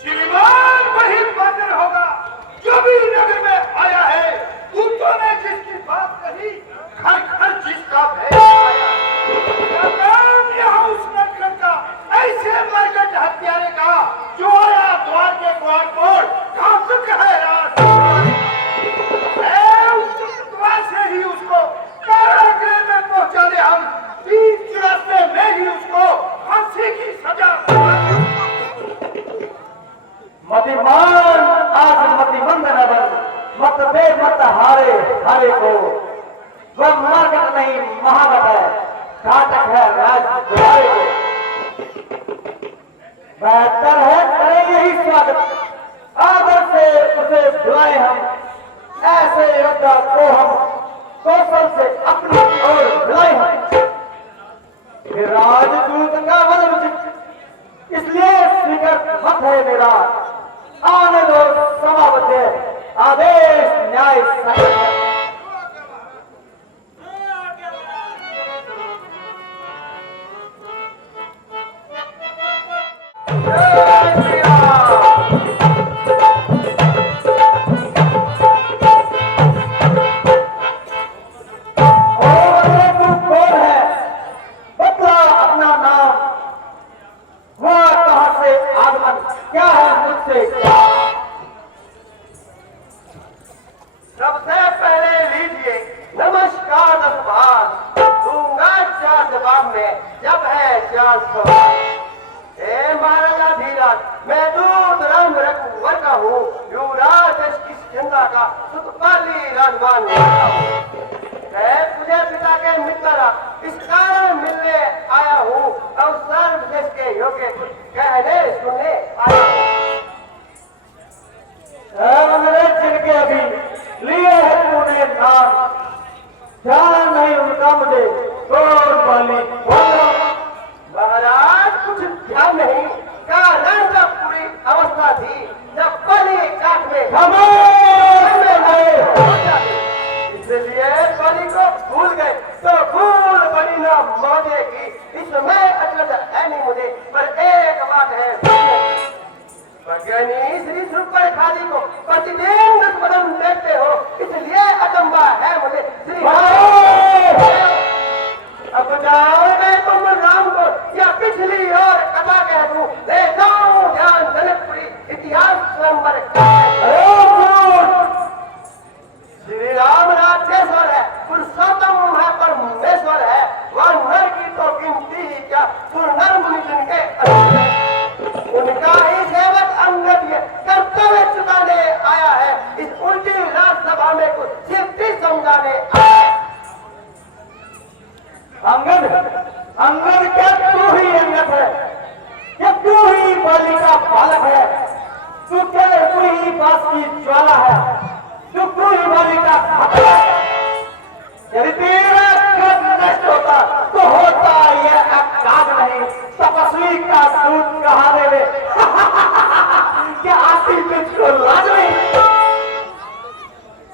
श्रीमान वही बादल होगा जो भी नगर में आया है। मतिमान आज मतिमंद न बन, मत दे मत हारे हारे को। वह मरकट नहीं महागट है, घाटक है राज द्वारे को। बेहतर है करें यही स्वागत, आदर से उसे बुलाए हम, ऐसे योद्धा को हम कौशल से अपनी ओर बुलाए हम। राजदूत का वजन उचित, इसलिए स्वीकृत मत है मेरा। आने दो समावत आदेश न्याय सहित। सबसे पहले लीजिए नमस्कार 10 बार, दूंगा 4 जवाब में जब है 4 सवाल। हे महाराजा धीराज, मैं दूध राम रघुवर का हूँ, युवराज देश की जनता का सुतपाली राजवान हूँ। मैं तुझे पिता के मित्र इस कारण मिलने आया हूँ, अवसर देश के योग्य कहने सुनने आया हूँ। जिनके अभी लिए है तूने नाम, ध्यान नहीं उनका मुझे कौन वाली। महाराज कुछ ध्यान नहीं, कारण जब पूरी अवस्था थी जब बलि काट में इसलिए बलि को भूल गए, तो भूल बलि न मौजेगी। इसमें अचरज है नहीं मुझे, पर एक बात है, भगवानी श्री सुपर खाली को प्रतिदिन दुष्पदम देखते हो, इसलिए अचंबा है मुझे। श्री अब जाओगे तुम राम को या पिछली और कथा कह दूं, ले जाओ ध्यान जनकपुरी इतिहास स्वयंवर। श्री राम राजेश्वर है, पुरुषोत्तम है, परमेश्वर है। वह नर की तो गिनती ही क्या, सुनर मुनि जिनके उनका ही सेवक अंगद ये कर्तव्य चुकाने आया है, इस उल्टी राज्यसभा में कुछ सिद्धि समझाने आया। अंगद अंगद क्या तू ही अंगद है, क्या तू ही बाली का बालक है? तू क्या तू ही बास की ज्वाला है, तू ही बाली का खतरा है। यदि तेरा कर्म नष्ट होता तो होता यह अकाज नहीं, तपस्वी का दूध कहाने में क्या आती तुझको लाज नहीं?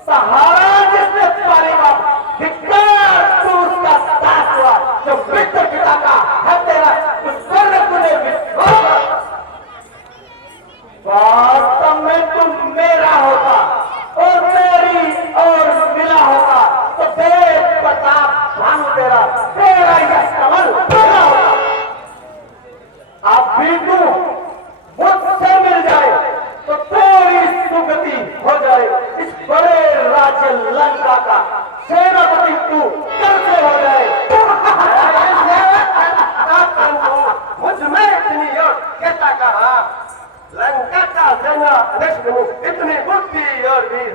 सहारा जिसने पालेगा धिक्कार, तू उसका दास हुआ जो पिता पिता का है तेरा, उस पर तूने विश्वास। वास्तव में तुम मेरा होता और मेरी और मिला होता तो देव प्रताप भानु तेरा, तेरा यह कमल मेरा होता। अब भी तू मुझसे मिल जाए तो तेरी सुगति हो जाए। इस बड़े राज्य लंका का सेनापति तू कैसे हो जाए? मुझ में इतनी और कहता कहा, लंका का सेना इतनी बुद्धि और वीर।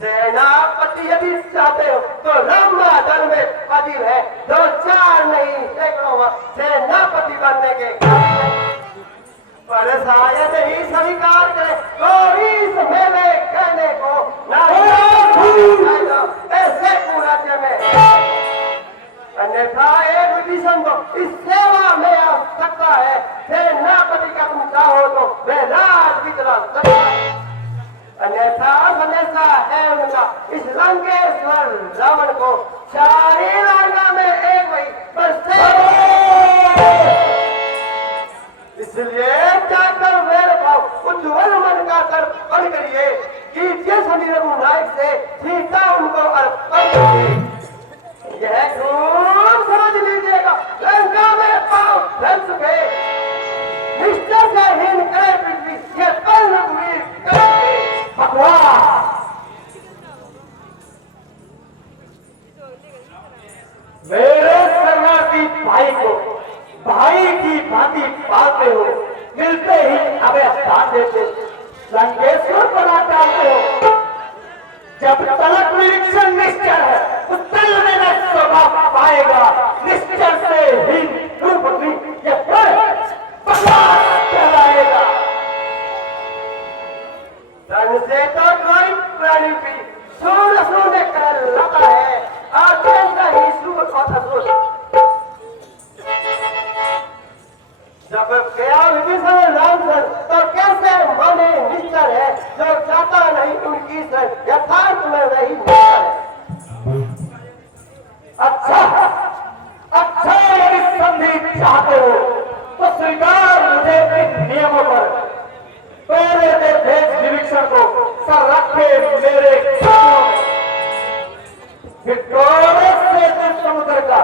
सेनापति यदि चाहते हो तो रामा दल में हाजिर है, 2-4 नहीं सैकड़ों सेनापति बनने के। पर शायद ही स्वीकार करे कोई इस मेले कहने को ऐसे राज्य में, अन्यथा एक विभीषण को इस सेवा में आ सकता है। सेनापति का तुम चाहो तो वे राज भी चला सकता है, अन्यथा संदेशा है उनका इस लंकेश्वर रावण को चारी लंका में एक वही इसलिए जाकर मेरे भाव उज्ज्वल मन का तर्पण करिए, कीजिए सभी रघुनायक से सीता उनको अर्पण करिए। यह खूब समझ लीजिएगा, लंका में पाव धन चुके, निष्ठा से हीन करे पृथ्वी, ये पल रघुवीर करेंगे। मेरे शरणार्थी भाई को भाई की भांति पालते हो, मिलते ही अबे ध्यान देते लंकेश्वर बना डालते हो। जब तलक निरीक्षण निश्चल है उस तल में न स्वभाव पाएगा, निश्चल से ही रूप भी ये प्रकाश कहलाएगा। धन से तो कोई प्राणी भी सूर सूर कर लगा है, आगे नहीं सूर और असुर। जब गया विभीषण राम सर तो कैसे माने निश्चल है, जो चाहता नहीं उनकी सर यथार्थ में वही निश्चल है। अच्छा अच्छा यदि संधि चाहते हो तो स्वीकार मुझे इन नियमों पर। पहले दे भेज निरीक्षण को सर रखे मेरे कदमों में, फिर डोरे से दिल समुद्र का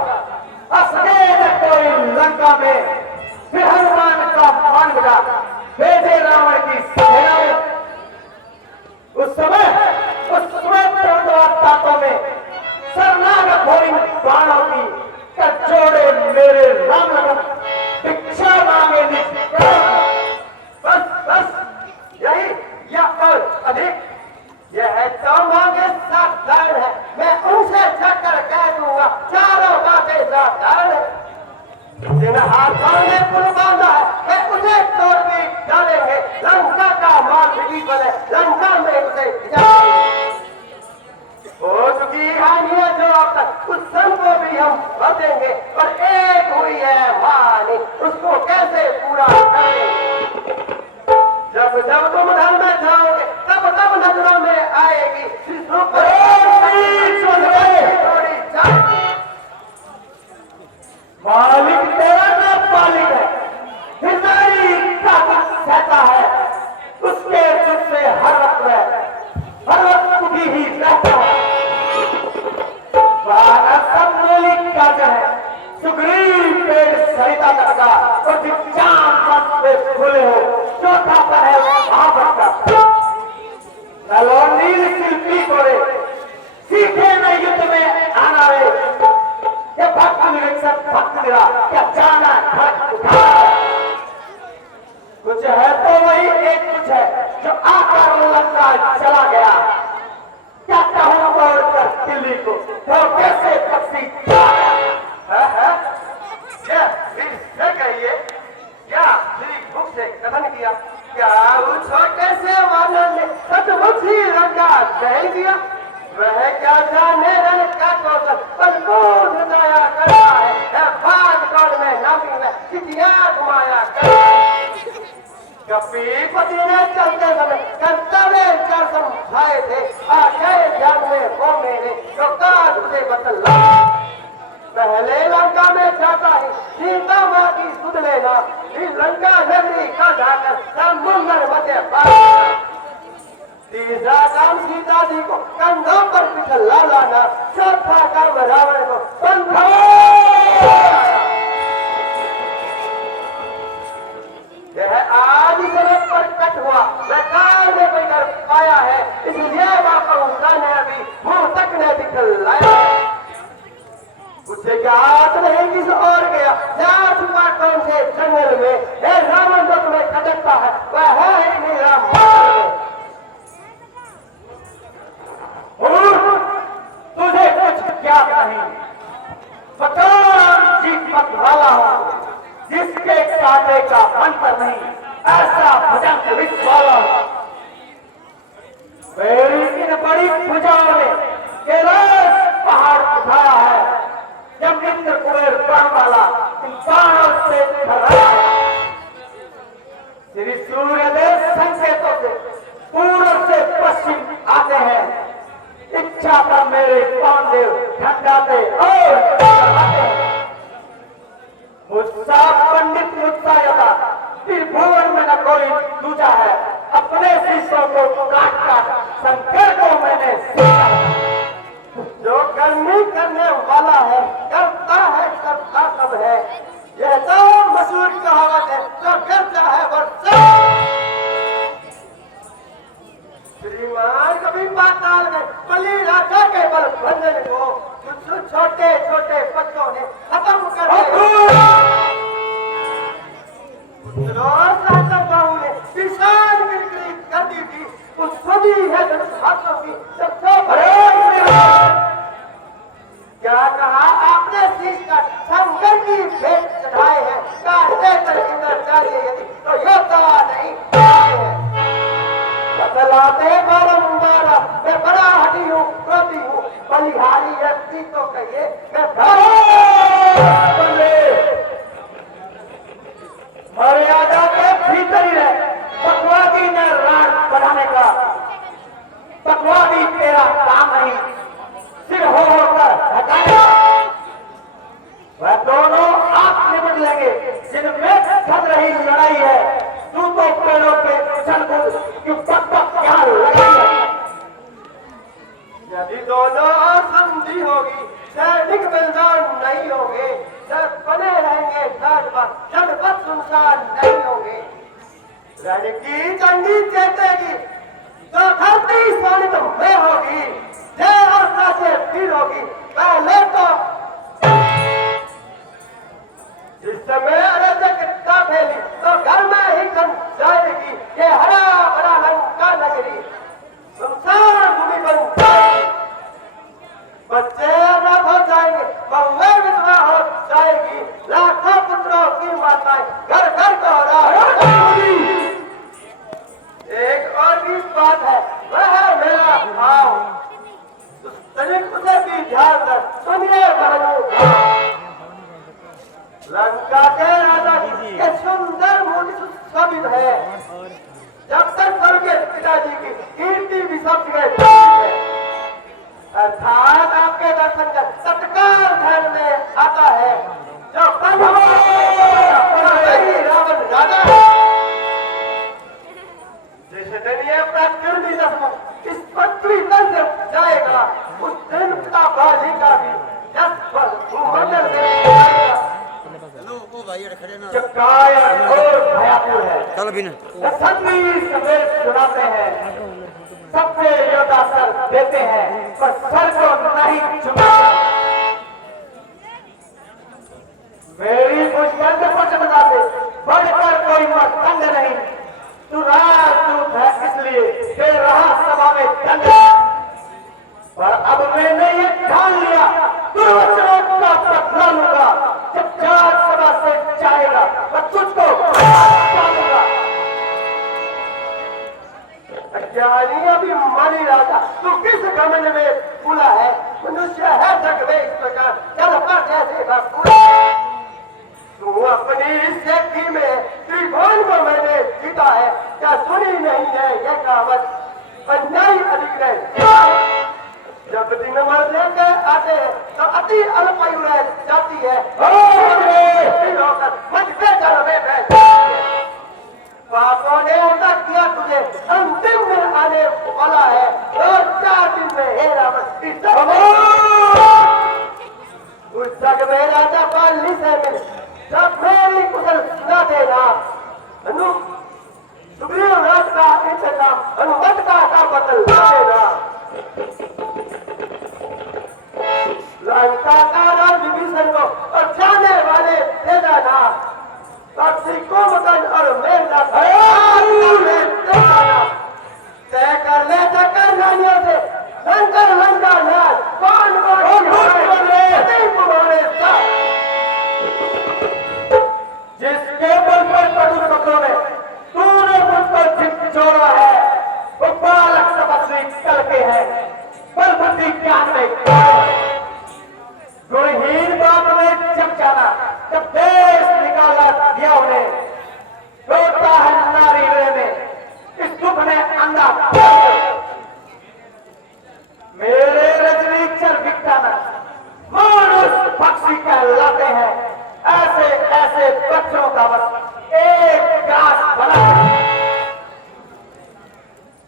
असगे न कोई लंका में, फिर हनुमान का मान बिठा भेजे रावण की सेना में। उस समय तातों में सरनाग घोड़ी बाणों की कर जोड़े मेरे राम लखन भिक्षा मांगे निज। बस बस यही या और अधिक, यह तो मांगे सावधान है, मैं उनसे जाकर कह दूंगा चारों बातें सावधान है। जिन हाथों ने पुल बांधा है वे उसे तोड़ भी डालेंगे, लंका का मार्ग भी बने, लंका में उसे हो चुकी हानियां जो अब तक उस सन को भी हम बदेंगे, और एक हुई है हानि उसको कैसे पूरा करेंगे। जब जब तुम धन में जाओगे तब तब नजरों में आएगी शिशु पर थोड़ी जाएगी। मालिक तेरा ना मालिक है, हिमारी ताकत सहता है, उसके दुख से हर वक्त दुखी ही रहता है। सब मौलिक काज है, सुग्रीव पेड़ सरिता तट का और चांद पथ पे खुले हो, चौथा पर है महाभट का। नलो नील शिल्पी कोरे सीखे न युद्ध में आना रे, ये भक्त निरीक्षक भक्त निरा क्या जाना खड़क उठा। कुछ है तो वही एक कुछ है जो आकर लंका चला गया, क्या कहूं दौड़कर दिल्ली को वो कैसे पक्षी कहिए क्या श्री मुख से कथन किया, क्या उस छोटे से वानर ने सचमुच ही लंका दहन किया। वह क्या जाने रण का कौशल पर बोध दया करता है, भाग दौड़ में नामी में कितिया घुमाया करता है। कपीपति ने चलते समय कर्तव्य क्या समझाए थे, आ गए ध्यान में वो मेरे जो काज उसे बतला। पहले लंका में जाता ही सीता माँ की सुध लेना, फिर लंका नगरी का जाकर समुद्र मध्य पार। तीसरा काम सीता जी को कंधों पर बिठा लाना, चौथा काम रावण को बंधो। यह आज समय पर कट हुआ, मैं काल में कर पाया है, इसलिए बापा ने अभी मुंह तक ने दिखलाया। उससे क्या हाथ नहीं किस और गया, जा छुपा कौन से जंगल में, हे रावण जो तुम्हें खटकता है वह है ही नहीं राम। तुझे कुछ क्या नहीं, बकाम जीत मत वाला हूं, जिसके कांटे का अंतर नहीं, ऐसा भुजंग विष वाला हूं। मेरी इन बड़ी भुजाओं ने कैलाश पहाड़ उठाया है, जब इंद्र कुबेर बाण वाला इन बाणों से खराया है। श्री सूर्यदेव संकेतों से पूर्व से पश्चिम आते हैं, इच्छा पर मेरे पांदेव ठंडाते और आते हैं। मुझसा पंडित मुझसा यथा त्रिभुवन में न कोई दूजा है, अपने शिष्यों को काट काट शंकर को मैंने सीखा। जो कर्मी करने वाला है करता है, करता सब है, यह तो मशहूर कहावत है, जो करता है वर्षा। श्रीमान कभी पाताल में बलि राजा के बल बंधन को कुछ छोटे छोटे बच्चों ने खत्म कर दिया। सुनी है धनुष हाथों की जब से क्या कहा आपने शीश का शंकर की भेंट चढ़ाए हैं काहे कर इंद्र चाहिए यदि तो योद्धा नहीं है बतलाते बारंबार मैं बड़ा हटी हूँ क्रोधी हूँ बलिहारी व्यक्ति तो कहिए मैं मर्यादा के भीतर ही रहे बकवादी ने राज बढ़ाने का बकवादी तेरा काम नहीं सिर होकर हटाएगा वह दोनों आप निपट लेंगे जिनमें चल रही लड़ाई है तू तो पेड़ों पे उछल कूद क्यों पक क्या लगाई है यदि दोनों संधि होगी सैनिक बलिदान नहीं होंगे सब बने रहेंगे घाट पर जनपद सुनसान नहीं होंगे रण की चंडी चेतेगी तो धरती सानिध्य में होगी जय और से फिर होगी पहले तो जिस समय अराजकता फैली तो घर में ही खन जाएगी ये हरा भरा लंका नगरी संसार भूमि बन जाएगी बच्चे अनाथ हो जाएंगे बहुएं विधवा हो जाएगी लाखों पुत्रों की माताएं घर घर को एक और भी बात है वह है मेरा भाव उसे भी ध्यान कर सुनिए बहनों लंका के राजा के सुंदर मूर्ति सुशोभित है जब तक स्वर्गीय पिताजी की कीर्ति भी सब जगह अर्थात आपके दर्शन कर तत्काल ध्यान में आता है जो रावण राजा जैसे दिन ये प्राकृतिक दसमुख इस पृथ्वी तल से जाएगा उस दिन का बाजी का भी भूमंडल कायर और भयापुर है चल भी ना सफेद सुनाते हैं सबसे योद्धा सर देते हैं पर सर को नहीं झुकाते मेरी मुश्किल पचमता से बढ़कर कोई मतंग नहीं तू राजदूत है इसलिए फिर रहा सभा में दंड पर अब मैंने ये ठान लिया दुर्वचनों का बदला लूंगा जब जात सभा से जाएगा मैं तुझको दूंगा ज्ञानी अभिमानी राजा तू किस घमंड में फूला है मनुष्य है जग में इस प्रकार चल पर जैसे भूला तू अपनी इस यज्ञ में त्रिभुवन को मैंने जीता है क्या सुनी नहीं है यह कहावत अन्यायी अधिग्रह जब दिन मर लेके आते हैं तो अति अल्पायु रह जाती है पापों ने उल्टा किया तुझे अंतिम दिन आने वाला है और 4 दिन में हे रावण उस जग में राजा पालनी से मिले सब मेरी कुशल सुना देना अनु सुग्रीव राज का इंतजाम अनुमत का बदल देना लंका का राज विभीषण को और जाने वाले दे जाना पक्षी को मदन और मेघनाथ तय कर ले चक्कर रानियों से शंकर लंका नाथ कौन जिसके बल पर पटु शब्दों में तूने मुझको झिझोड़ा है वो बालक तपस्वी कल के है बल बुद्धि ज्ञान में गुणहीन बाप में जब जाना जब देश निकाला दिया उन्हें रोता है नारी में इस दुख ने अंधा मेरे रजनी चल बिकटाना मानुष पक्षी कहलाते हैं ऐसे ऐसे बच्चों का बस एक घास बना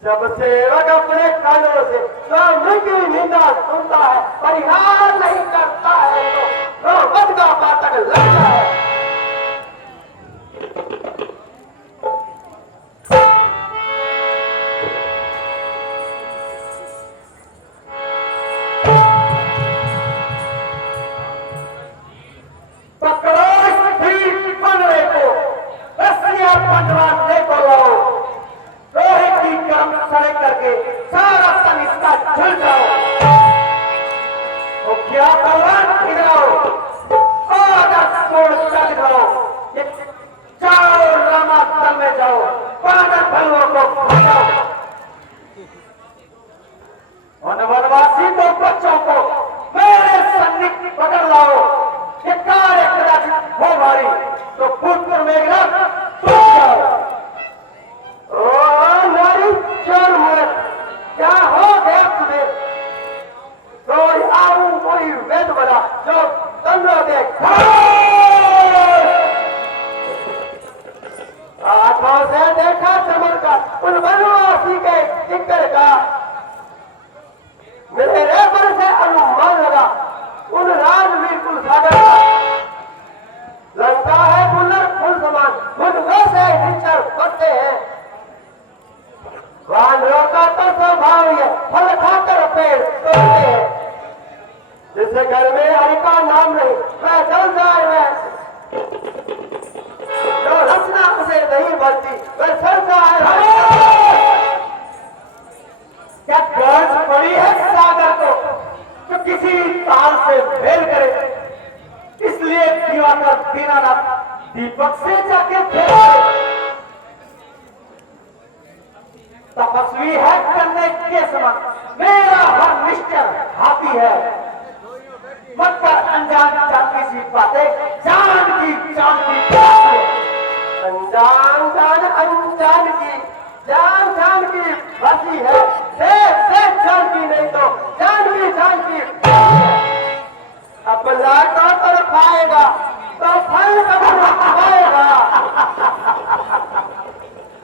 जब सेवक अपने कानों से स्वामी की निंदा सुनता है परिहार नहीं करता है तो बद का पातक लगता है पकड़ो इस ठीक बनने को रस्सियां बंधवाने को लाओ लोहे की गर्म सड़क करके जाओ, पागल भलुओं को भगाओ। उन वनवासी दो बच्चों को मेरे सन्निध पकड़ लाओ। ये कार्य कदाचित हो भारी तो पुत्र मेघनाथ तुम जाओ। ओ नारी चोर मूर्ख, क्या हो गया तुम्हें? कोई आऊं कोई वेद बना जो तंद्रो देख। आंखों से देखा चमत्कार उन वनवासी के जिक्र का, मेरे पर से अनुमान लगा उन राजवीर कुल सागर का। लगता है गुल्लर फूल समान मुझको से निचर पड़ते हैं। वानरों का तो स्वभाव है फल खाकर पेड़ तोड़ते हैं। जिससे घर में हरि का नाम नहीं वह जल जाए, वह जो रचना उसे नहीं बनती वह सर जाए। क्या गर्ज पड़ी है सागर को जो किसी ताल से फेल करे? इसलिए दिवाकर दीनानाथ दीपक से जाके फेल। तपस्वी है करने के समान, मेरा हर निश्चय हाथी है। मत कर अनजान जानकी सी बातें, जान की बातें। अनजान जान की फंसी है। से जान की नहीं तो जान की अब लाटो तर पाएगा तो फल कब पाएगा।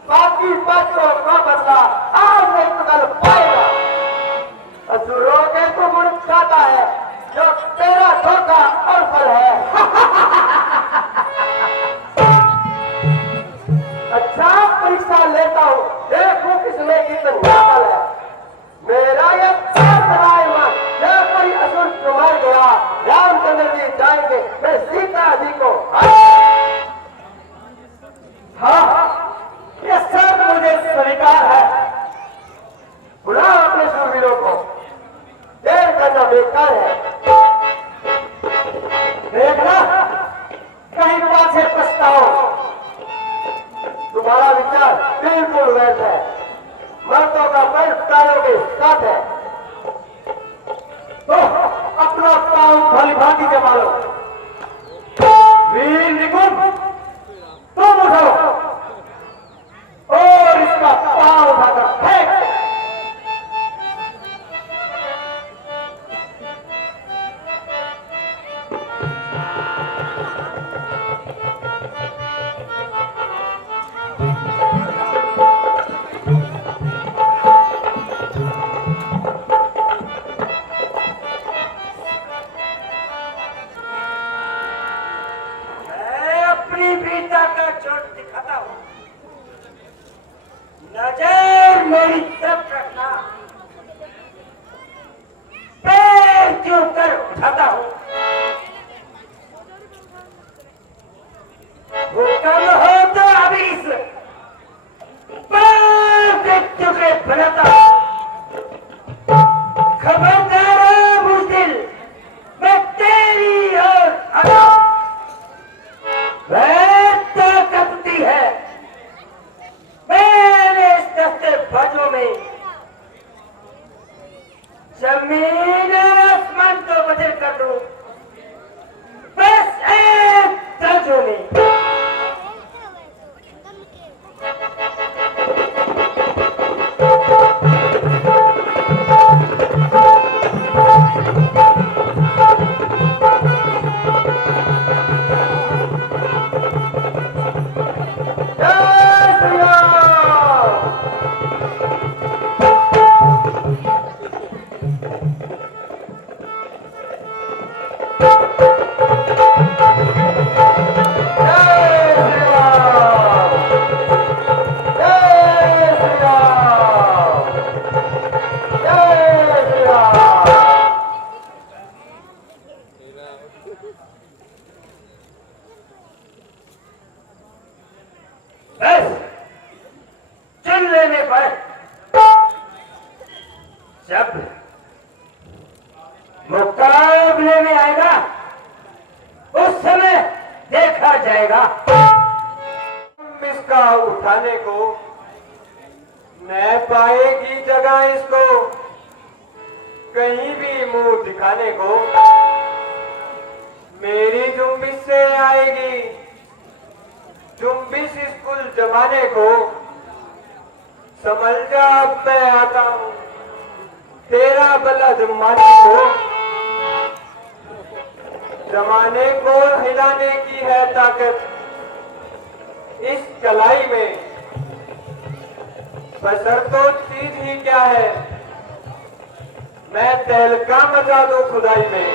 बाकी बच्चों का बदला आज नहीं तो कल पाएगा। असुरों के तो गुण खाता है जो तेरा धोखा और फल है। अच्छा परीक्षा लेता हूँ, देखो किसमें कितना फल है। मेरा ये रायमान जब कोई असुर को मार गया, रामचंद्र जी जाएंगे मैं सीता जी को। हाँ, ये सब मुझे स्वीकार है। बुलाओ अपने शूरवीरों को, देर करना बेकार है। देखना कहीं पाछे पछताओ। तुम्हारा विचार बिल्कुल वैसा है। मर्दों का मन प्राणों के साथ है। तो अपना पांव भली भांति जमा लो। वीर निकुंज तुम उठो और इसका पांव उठाकर फेंक। नजर मेरी तरफ रखना, पैर क्यों कर उठाता हूं। हुक्म हो तो अभी इस पैर के टुकड़े बनाता हूं। खबरदार है बुज़दिल, मैं तेरी और हटा। वह ताकतती है बाजों में, जमीन और आसमान को बदल कर दूं बस एक ताजों में। जब मुकाबले में आएगा उस समय देखा जाएगा। इसका उठाने को को, न पाएगी जगह इसको कहीं भी मुंह दिखाने को। मेरी जुम्बिश से आएगी जुम्बिश स्कूल जमाने को। समझ जा अब मैं आता हूँ तेरा भला जमाने को। जमाने को हिलाने की है ताकत इस कलाई में, बशर तो चीज ही क्या है, मैं तहलका मचा दूं खुदाई में।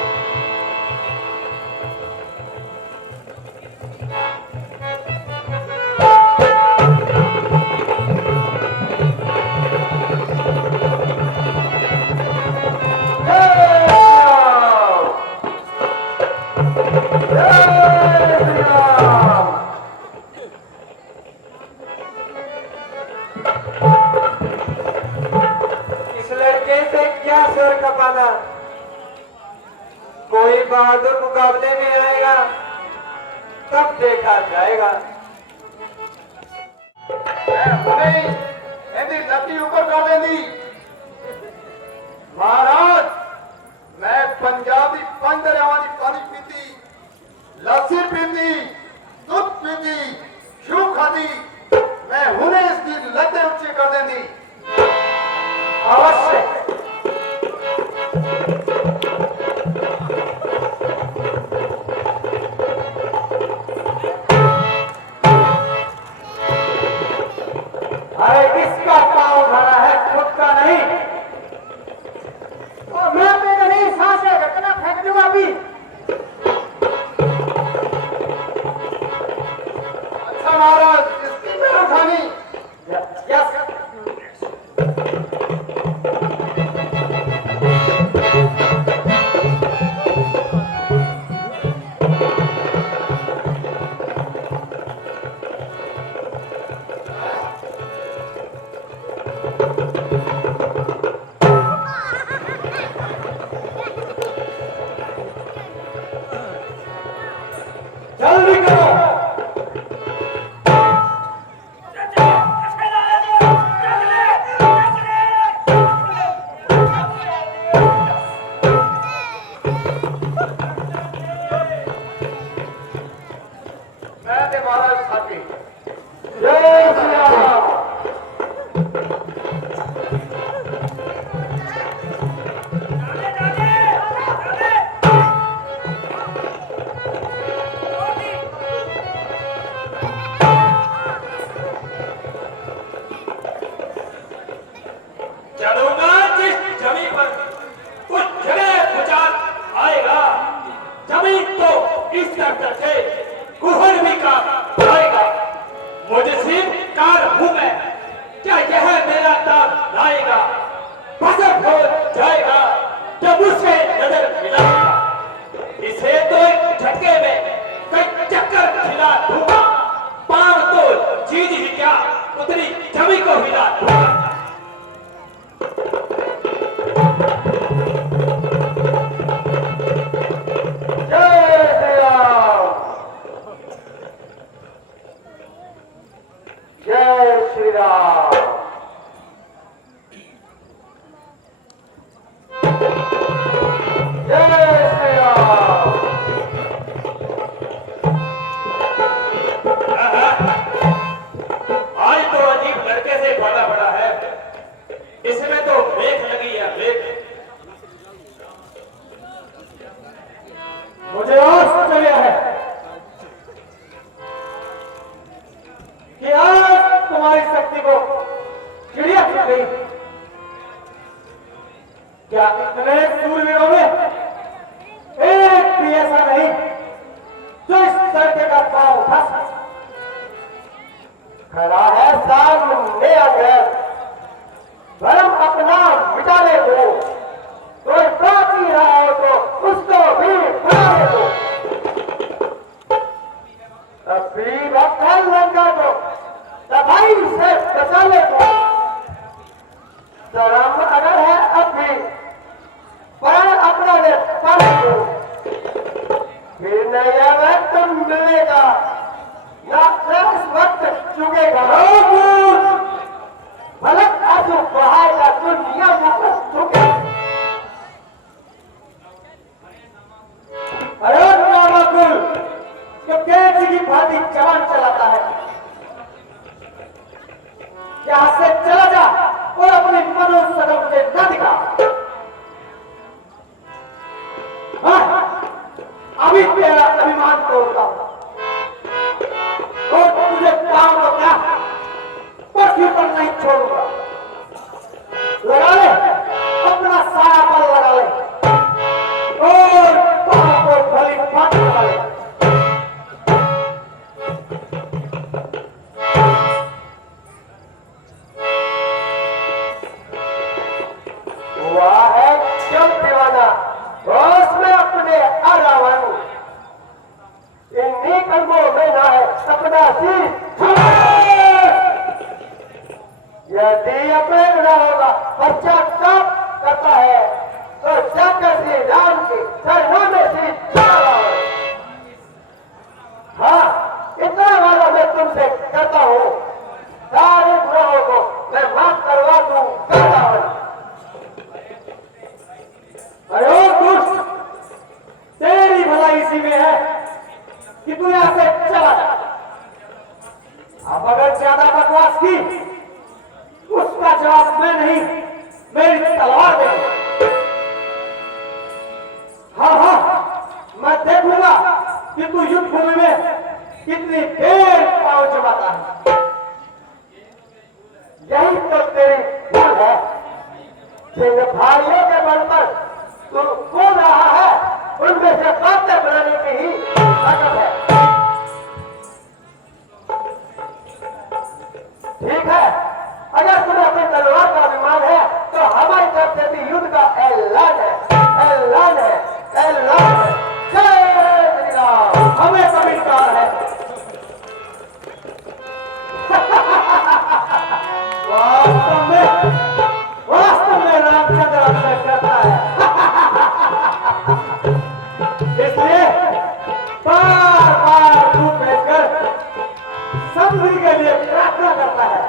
इस लड़के से क्या सर खपाना, कोई बहादुर मुकाबले में आएगा तब देखा जाएगा। नदी ऊपर कर देनी महाराज। मैं पंजाबी पंदरियावां दी पानी पीती, लस्सी पीती, दूध पीती, शू खाती। मैं हुने इसकी लतें ऊंची कर देनी। अवश्य। अरे किसका पाँव धरा है, खुद का नहीं। और मैं अपने नहीं सांस घटना फेंक दूंगा अभी। अच्छा महाराज, इसकी मैं उठानी। यस। जल्दी करो। मैं ते महाराज छापी। जय श्री राम। चलूंगा जिस जमीन पर उस जगह भूचाल आएगा। जमीन तो इस तरह से कुहर भी का आएगा। मुझसे कार हूं मैं, क्या यह मेरा ताब लाएगा। बसर हो जाएगा जब उससे नजर मिलाएगा। इसे तो एक झटके में कई चक्कर खिला दूंगा। पांव तो चीज ही क्या, उतनी जमी को हिला दूंगा। जय श्री राम। जय श्री राम। जय श्री राम। आज तो अजीब लड़के से बड़ा बड़ा है, इसमें तो ब्रेक लगी है ब्रेक। मुझे और समझ गया है कि आज तुम्हारी शक्ति को चिड़िया खा गई। क्या इतने सूरवीरों में एक भी ऐसा नहीं जो इस लड़के का पांव उठा सके। खड़ा है सामने आकर धर्म अपना मिटाने को, कोई बाकी रहा हो तो उसको भी बनाने को। अभी भक्तन लंका को तबाही से बचाने को। धर्म अगर है अब भी प्राण अपनाने पाने को, फिर न यह वक्त मिलेगा न इस वक्त चुकेगा। यहाँ से चला जा और अपनी मनोसकल मुझे न दिखा। हाँ, अभी तेरा अभिमान तोड़ता हूं और तुझे काम को क्या पृथ्वी पर नहीं छोड़ूंगा। लगा ले अपना सारा बल, लगा ले और पांव को भली भांति लगा ले। हुआ है क्यों दीवाना होश में अपने अरावन, इन्हीं कर्मों में ना है अपना शीश। यदि अपना होगा पश्चाताप करता है तो जाकर श्री राम के चरणों में शीश झुकाओ। हाँ, इतना वाला मैं तुमसे करता हूँ, सारे गुनाहों को मैं माफ करवा दूं। अरे ओ दुष्ट, तेरी भलाई इसी में है कि तू यहां से चला जा। अब अगर ज्यादा बकवास की उसका जवाब मैं नहीं, मेरी तलवार देगी। हाँ हाँ, मैं देखूंगा कि तू युद्ध भूमि में कितनी देर पांव जमाता है। यही तो तेरी भूल है। जिन भाइयों के बल पर तू कूद रहा है उनमें से बातें बनाने की ही ताकत है। ठीक है, अगर तुम्हें अपनी तलवार का अभिमान है तो हमारी तरफ से भी युद्ध का ऐलान है, ऐलान है, ऐलान है। जय श्री राम। हमें समिकार है। वास्तव में रामचंद्र अभिनय करता है। इसलिए बार बार धूप भेजकर समृद्धि के लिए प्रार्थना करता है।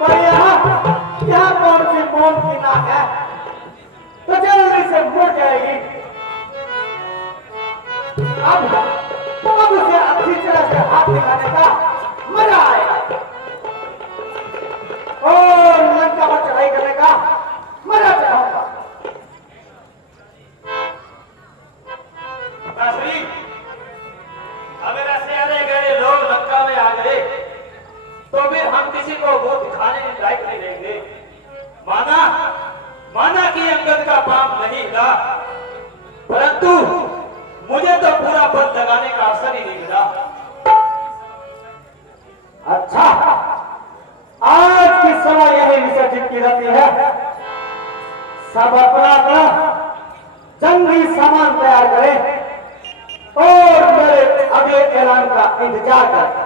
पर यहाँ कौन सी मौत की नाक है तो जल्दी से मुड़ जाएगी। अब उसे अच्छी तरह से हाथ दिखाने का मजा आएगा और लंका पर चढ़ाई करने का मजा चढ़ाऊंगा। अगर ऐसे अरे गए लोग लंका में आ गए तो फिर हम किसी को वो दिखाने लायक नहीं रहेंगे। माना कि अंगद का पाप नहीं था, परंतु मुझे तो पूरा बल लगाने का अवसर ही नहीं मिला। अच्छा, आज की सभा यही विसर्जित की जाती है। सब अपना अपना जंगी सामान तैयार करें और मेरे अगले ऐलान का इंतजार करें।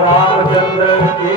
रामचंद्र की